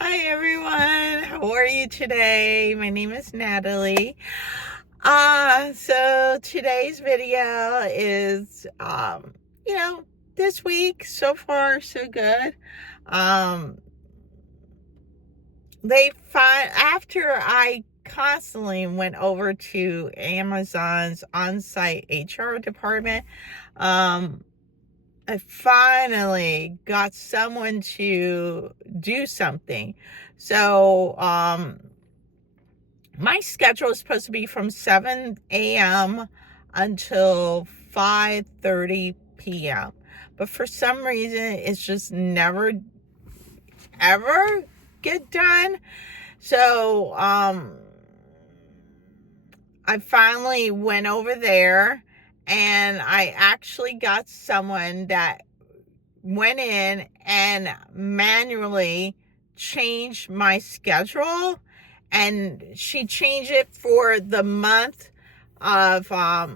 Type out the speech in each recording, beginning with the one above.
Hi everyone, how are you today? My name is Natalie. So today's video is, this week, so far so good. After I constantly went over to Amazon's on-site HR department, I finally got someone to do something. So, my schedule is supposed to be from 7 a.m. until 5:30 p.m. But for some reason, it's just never, ever get done. So, I finally went over there and I actually got someone that went in and manually changed my schedule, and she changed it for the month of let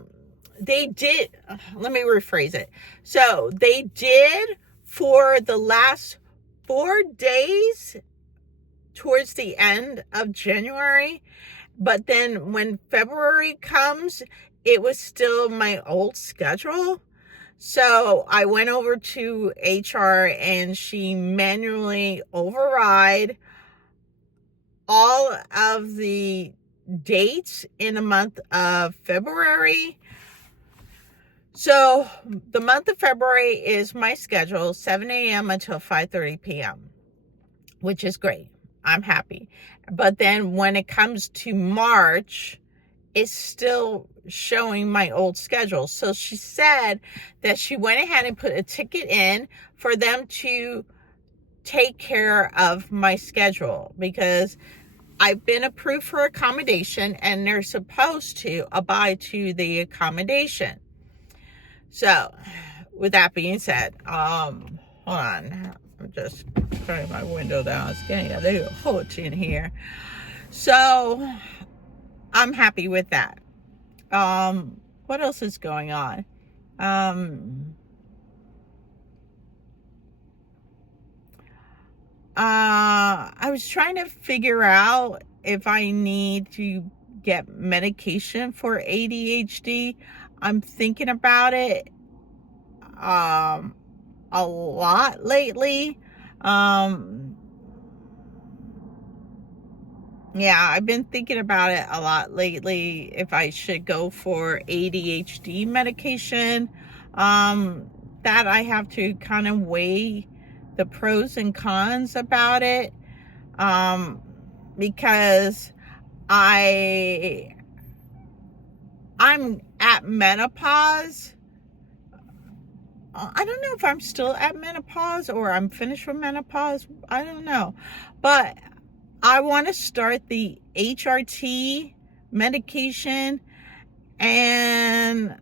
me rephrase it. So they did for the last 4 days towards the end of January, but then when February comes, it was still my old schedule. So I went over to HR and she manually override all of the dates in the month of February. So the month of February is my schedule, 7 a.m. until 5:30 p.m., which is great. I'm happy. But then when it comes to March, it's still showing my old schedule. So she said that she went ahead and put a ticket in for them to take care of my schedule, because I've been approved for accommodation and they're supposed to abide to the accommodation. So with that being said, hold on, I'm just turning my window down. It's getting a little hot in here. So I'm happy with that. What else is going on? I was trying to figure out if I need to get medication for ADHD. I'm thinking about it a lot lately. Yeah, I've been thinking about it a lot lately, if I should go for ADHD medication. That I have to kind of weigh the pros and cons about it. Because I'm at menopause. I don't know if I'm still at menopause or I'm finished with menopause. I don't know. But I want to start the HRT medication, and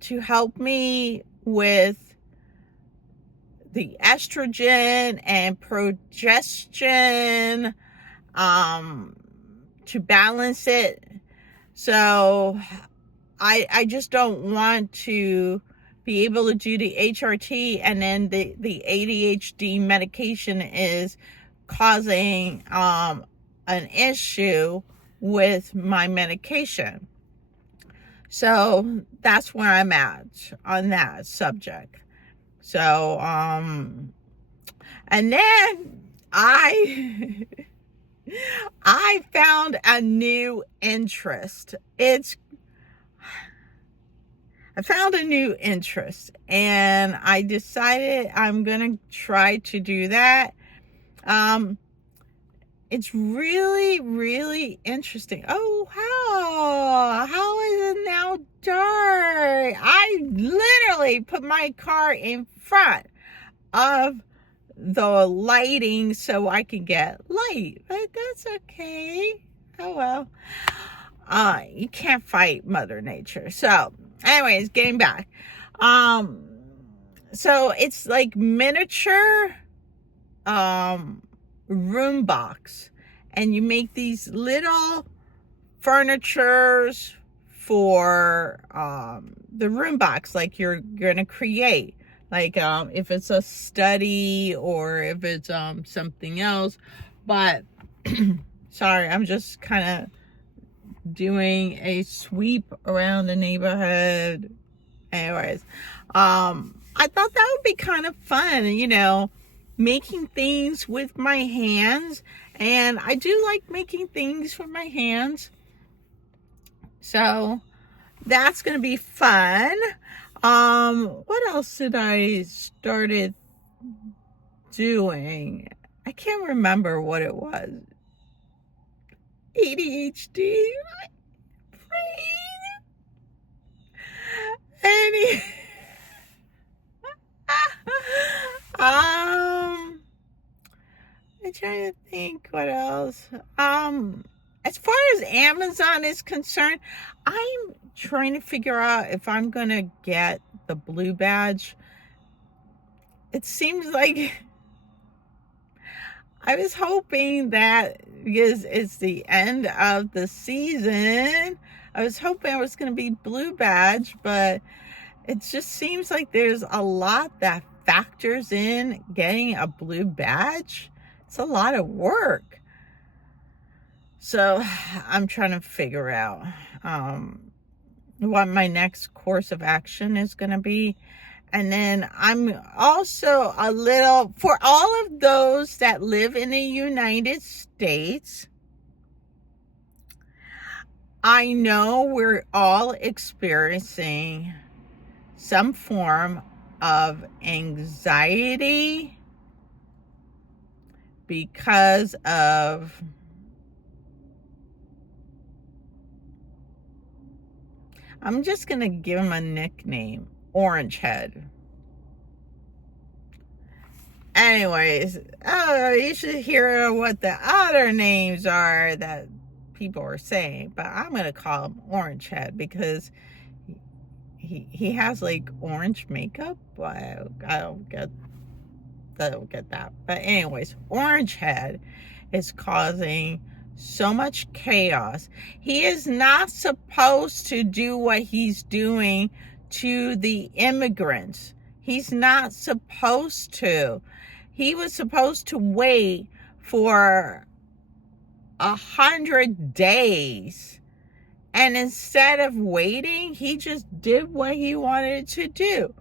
to help me with the estrogen and progesterone, to balance it. So I just don't want to be able to do the HRT and then the ADHD medication is causing an issue with my medication. So that's where I'm at on that subject. So and then I I found a new interest. I found a new interest and I decided I'm going to try to do that. It's really, really interesting. Oh, how is it now dark? I literally put my car in front of the lighting so I can get light, but that's okay. Oh well. You can't fight Mother Nature. So anyways, getting back. So it's like miniature room box, and you make these little furnitures for the room box, like you're gonna create like if it's a study or if it's something else. But sorry, I'm just kind of doing a sweep around the neighborhood. Anyways, I thought that would be kind of fun, making things with my hands. And I do like making things with my hands. So that's going to be fun. What else did I started doing? I can't remember what it was. ADHD. Any I'm trying to think what else. As far as Amazon is concerned, I'm trying to figure out if I'm gonna get the blue badge. It seems like I was hoping that because it's the end of the season, I was hoping it was gonna be blue badge, but it just seems like there's a lot that factors in getting a blue badge. It's a lot of work. So I'm trying to figure out what my next course of action is going to be. And then I'm also for all of those that live in the United States, I know we're all experiencing some form of anxiety because of I'm just going to give him a nickname, Orange Head. Anyways, you should hear what the other names are that people are saying, but I'm going to call him Orange Head because he has like orange makeup. I don't get that. But anyways, Orange Head is causing so much chaos. He is not supposed to do what he's doing to the immigrants. He's not supposed to. He was supposed to wait for 100 days. And instead of waiting, he just did what he wanted to do.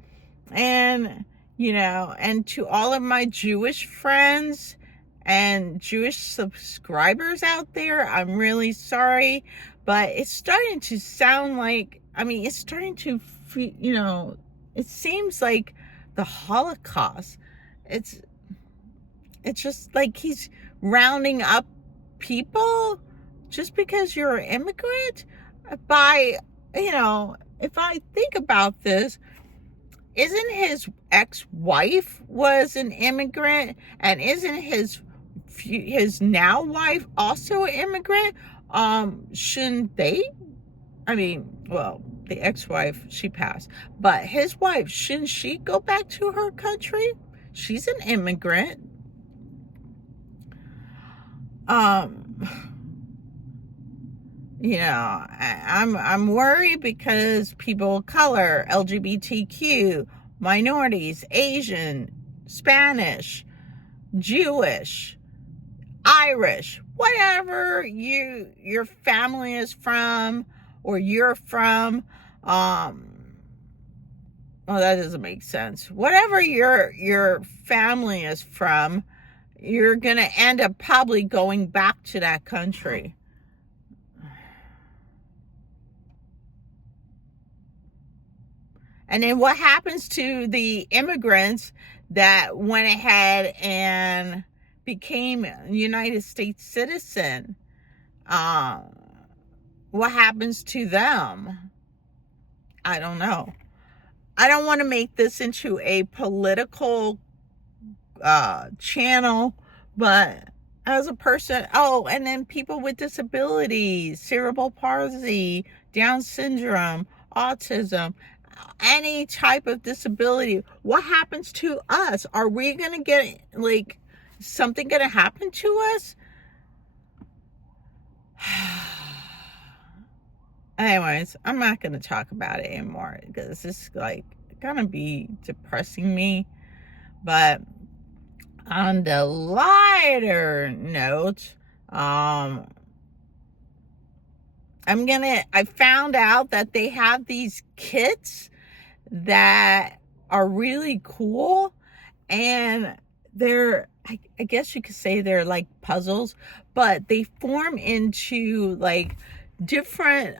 And, and to all of my Jewish friends and Jewish subscribers out there, I'm really sorry, but it's starting to sound like, it's starting to, it seems like the Holocaust. It's just like he's rounding up people just because you're an immigrant. If I think about this, isn't his ex-wife was an immigrant, and isn't his now wife also an immigrant? Shouldn't they? The ex-wife, she passed, but his wife, shouldn't she go back to her country? She's an immigrant. I'm worried because people of color, LGBTQ, minorities, Asian, Spanish, Jewish, Irish, whatever your family is from or you're from, that doesn't make sense. Whatever your family is from, you're going to end up probably going back to that country. And then what happens to the immigrants that went ahead and became a United States citizen? What happens to them? I don't know. I don't want to make this into a political channel, but as a person, and then people with disabilities, cerebral palsy, Down syndrome, autism, any type of disability, what happens to us? Are we going to get, something going to happen to us? Anyways, I'm not going to talk about it anymore because it's gonna be depressing me. But on the lighter note, I found out that they have these kits that are really cool, and I guess you could say they're like puzzles, but they form into like different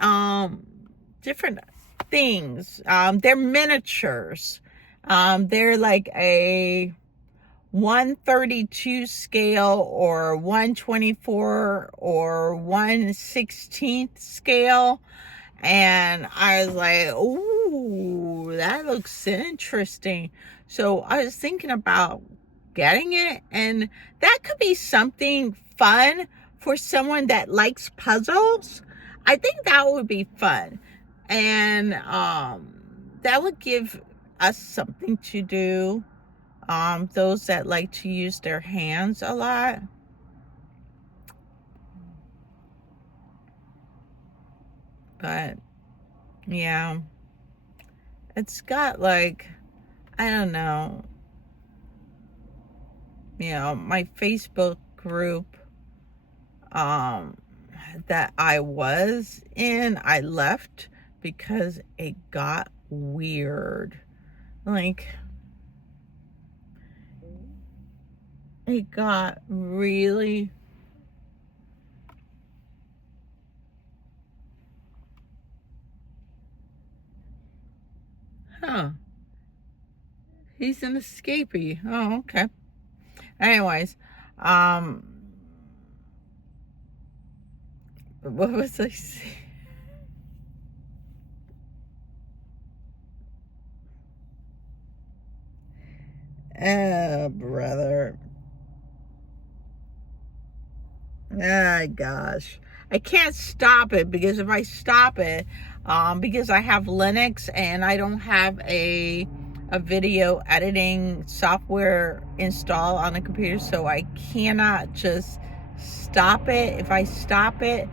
things. They're miniatures. They're like a 132 scale or 124 or 1/16 scale. And I was like, ooh, that looks interesting. So I was thinking about getting it, and that could be something fun for someone that likes puzzles. I think that would be fun. And that would give us something to do. Those that like to use their hands a lot. But yeah, it's got like, I don't know, my Facebook group that I was in, I left because it got weird. Like, it got really he's an escapee. Oh, okay. Anyways, what was I saying? Oh, brother. Oh, gosh. I can't stop it, because if I stop it, because I have Linux and I don't have a video editing software installed on the computer, so I cannot just stop it. If I stop it,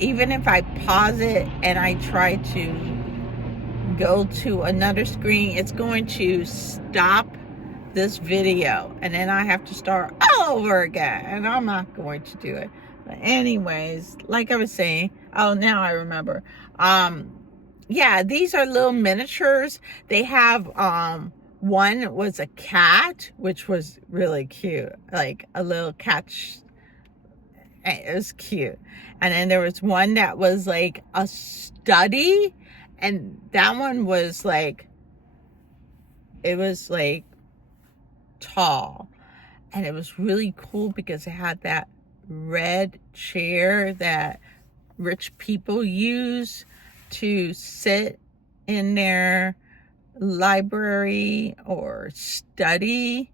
even if I pause it and I try to go to another screen, it's going to stop this video, and then I have to start all over again, and I'm not going to do it. But anyways, like I was saying, oh, now I remember. Yeah, these are little miniatures. They have one was a cat, which was really cute, like a little cat. It was cute. And then there was one that was like a study, and that one was like, it was like tall, and it was really cool because it had that red chair that rich people use to sit in their library or study.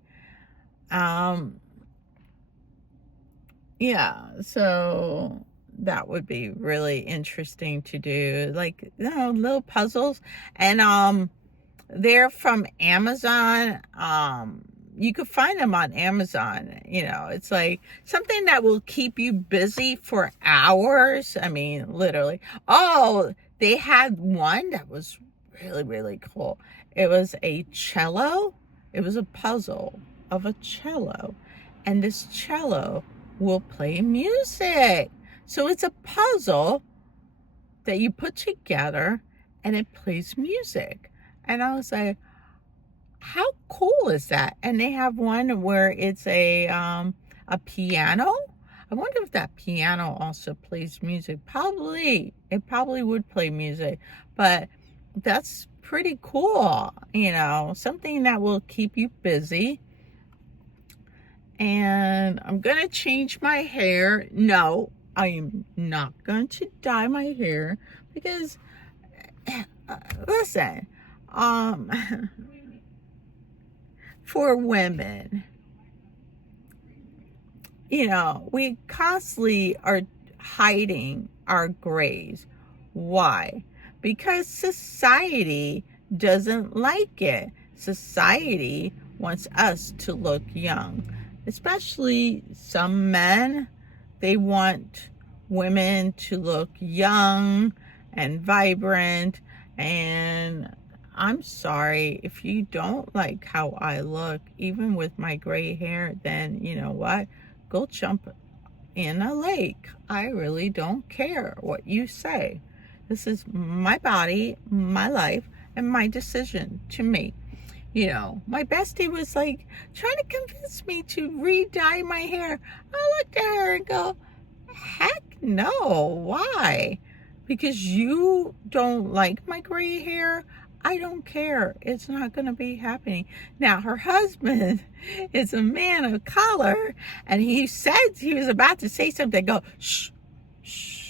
Yeah, so that would be really interesting to do, like, little puzzles. And they're from Amazon. You could find them on Amazon. It's like something that will keep you busy for hours. I mean, literally. Oh, they had one that was really, really cool. It was a cello. It was a puzzle of a cello, and this cello will play music. So it's a puzzle that you put together and it plays music. And I was like, how cool is that? And they have one where it's a piano. I wonder if that piano also plays music. Probably. It probably would play music. But that's pretty cool. Something that will keep you busy. And I'm going to change my hair. No, I am not going to dye my hair because, listen, for women, we constantly are hiding our grays. Why? Because society doesn't like it. Society wants us to look young. Especially some men, they want women to look young and vibrant And I'm sorry if you don't like how I look, even with my gray hair, then you know what? Go jump in a lake. I really don't care what you say. This is my body, my life, and my decision to make. You know, my bestie was like trying to convince me to re-dye my hair. I looked at her and go, heck no, why? Because you don't like my gray hair? I don't care. It's not going to be happening. Now, her husband is a man of color, and he said he was about to say something. Go, shh, shh.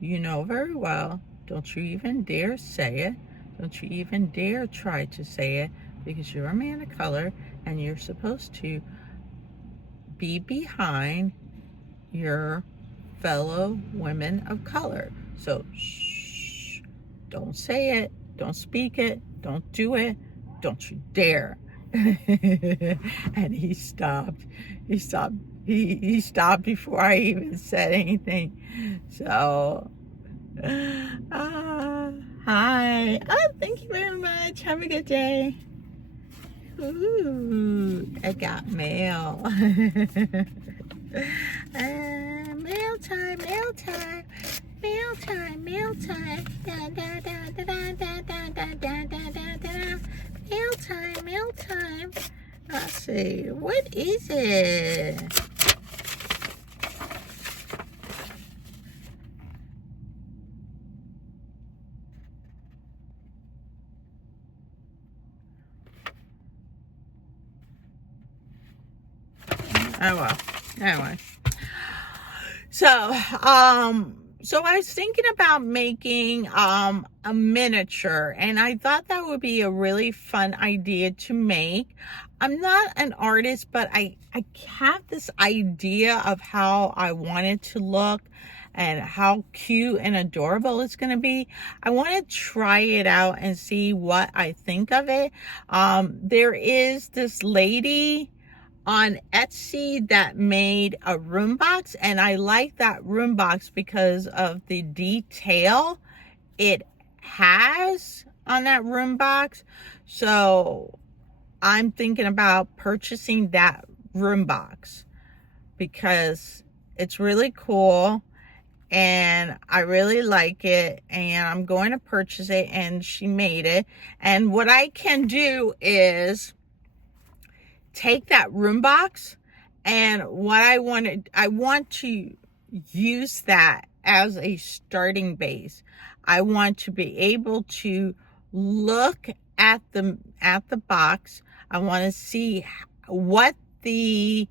You know very well. Don't you even dare say it. Don't you even dare try to say it, because you're a man of color, and you're supposed to be behind your fellow women of color. So, shh, don't say it, don't speak it, don't do it, don't you dare. And he stopped. He stopped before I even said anything. So, hi. Oh, thank you very much. Have a good day. Ooh, I got mail. Mail time, mail time, mail time, mail time. Da da da da da da da da da da da da. Mail time, mail time. Let's see, what is it? Oh well. Anyway. So I was thinking about making a miniature, and I thought that would be a really fun idea to make. I'm not an artist, but I have this idea of how I want it to look and how cute and adorable it's going to be. I want to try it out and see what I think of it. There is this lady on Etsy that made a room box, and I like that room box because of the detail it has on that room box. So I'm thinking about purchasing that room box because it's really cool and I really like it, and I'm going to purchase it, and she made it. And what I can do is take that room box, and what I want to use that as a starting base. I want to be able to look at the box. I want to see what the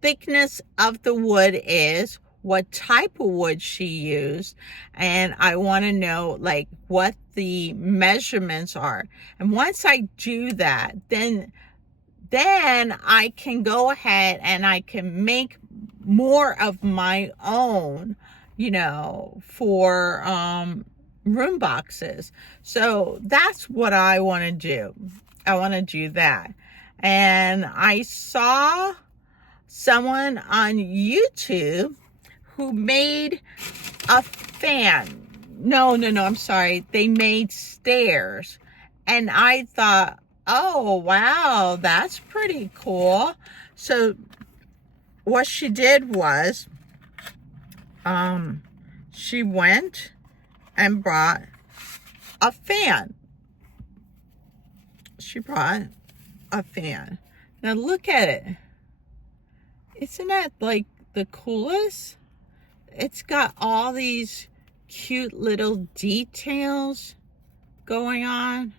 thickness of the wood is, what type of wood she used, and I want to know like what the measurements are. And once I do that, then I can go ahead and I can make more of my own, you know, for room boxes. So that's what I want to do. I want to do that. And I saw someone on YouTube who made a fan. No, I'm sorry. They made stairs. And I thought, oh, wow, that's pretty cool. So what she did was, she went and brought a fan. She brought a fan. Now look at it. Isn't that like the coolest? It's got all these cute little details going on.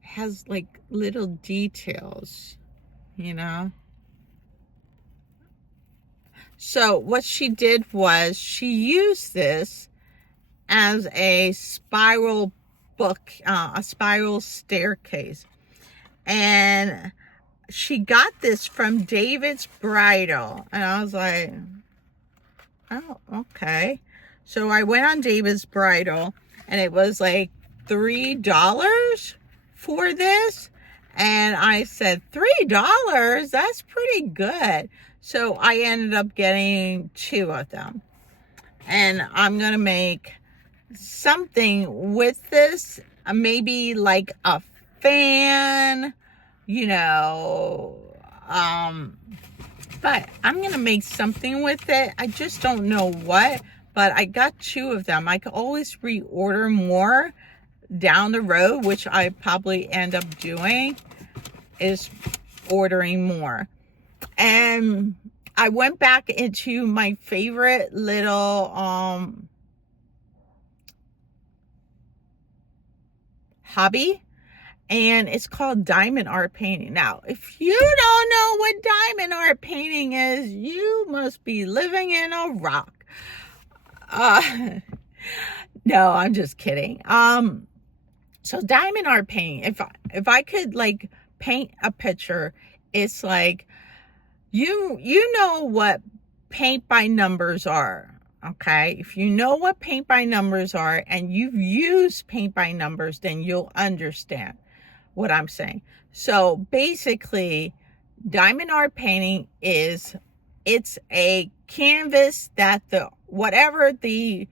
Has like little details, you know. So what she did was she used this as a spiral a spiral staircase, and she got this from David's Bridal, and I was like, oh, okay. So I went on David's Bridal, and it was like $3 for this, and I said, $3? That's pretty good. So I ended up getting 2 of them. and I'm gonna make something with this, maybe like a fan, you know, but I'm gonna make something with it. I just don't know what, but I got 2 of them. I could always reorder more down the road, which I probably end up doing, is ordering more. And I went back into my favorite little hobby, and it's called diamond art painting. Now, if you don't know what diamond art painting is, you must be living in a rock. No, I'm just kidding. So diamond art painting, if I could like paint a picture, it's like, you know what paint by numbers are. Okay, if you know what paint by numbers are and you've used paint by numbers, then you'll understand what I'm saying. So basically, diamond art painting it's a canvas that whatever the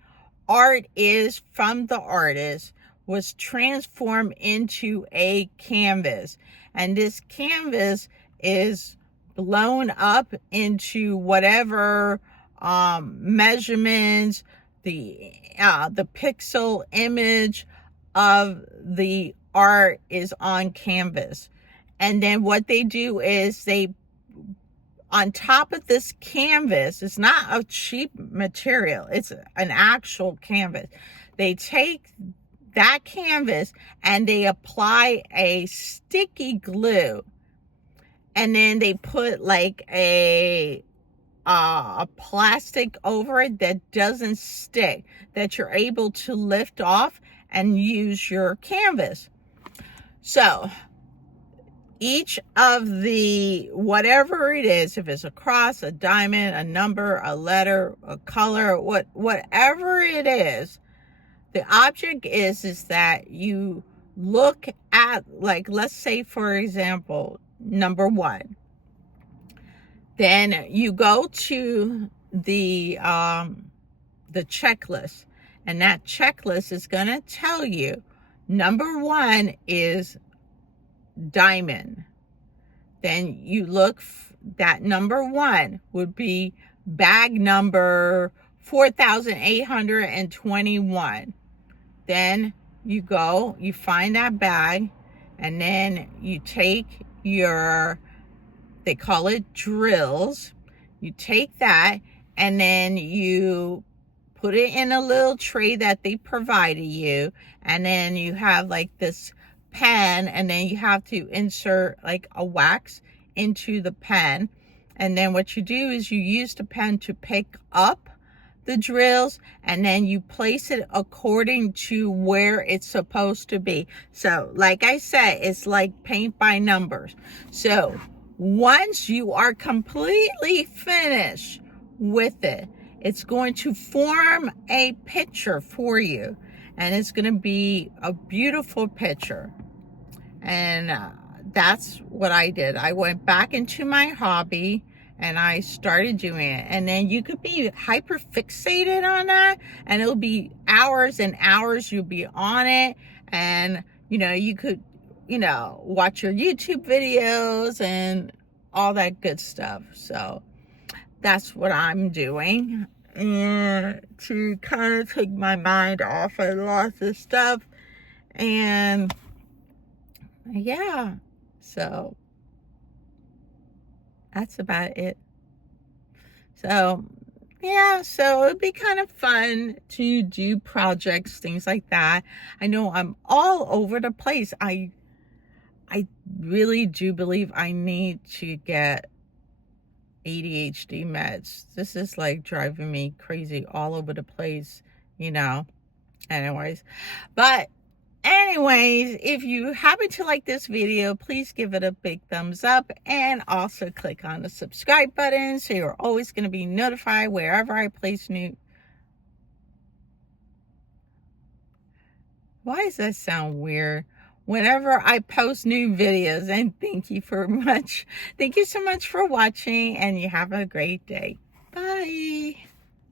art is from the artist was transformed into a canvas, and this canvas is blown up into whatever measurements the pixel image of the art is on canvas. And then what they do is on top of this canvas, it's not a cheap material, it's an actual canvas. They take that canvas and they apply a sticky glue, and then they put like a plastic over it that doesn't stick, that you're able to lift off and use your canvas. So each of the, whatever it is, if it's a cross, a diamond, a number, a letter, a color, whatever it is, the object is that you look at, like, let's say, for example, number 1. Then you go to the checklist, and that checklist is going to tell you number 1 is diamond. Then you look, that number 1 would be bag number 4,821. Then you go, you find that bag, and then you take your, they call it drills. You take that and then you put it in a little tray that they provided you, and then you have like this pen, and then you have to insert like a wax into the pen, and then what you do is you use the pen to pick up the drills, and then you place it according to where it's supposed to be. So like I said, it's like paint by numbers. So once you are completely finished with it, it's going to form a picture for you, and it's going to be a beautiful picture. And that's what I did. I went back into my hobby and I started doing it. And then you could be hyper fixated on that, and it'll be hours and hours you'll be on it. And, you know, you could, you know, watch your YouTube videos and all that good stuff. So that's what I'm doing, and to kind of take my mind off of lots of stuff. And yeah, so that's about it. So yeah, so it'd be kind of fun to do projects, things like that. I know I'm all over the place. I really do believe I need to get ADHD meds. This is like driving me crazy all over the place, you know. Anyways, if you happen to like this video, please give it a big thumbs up, and also click on the subscribe button so you're always going to be notified wherever I place new. Why does that sound weird? Whenever I post new videos. And thank you so much for watching, and you have a great day. Bye.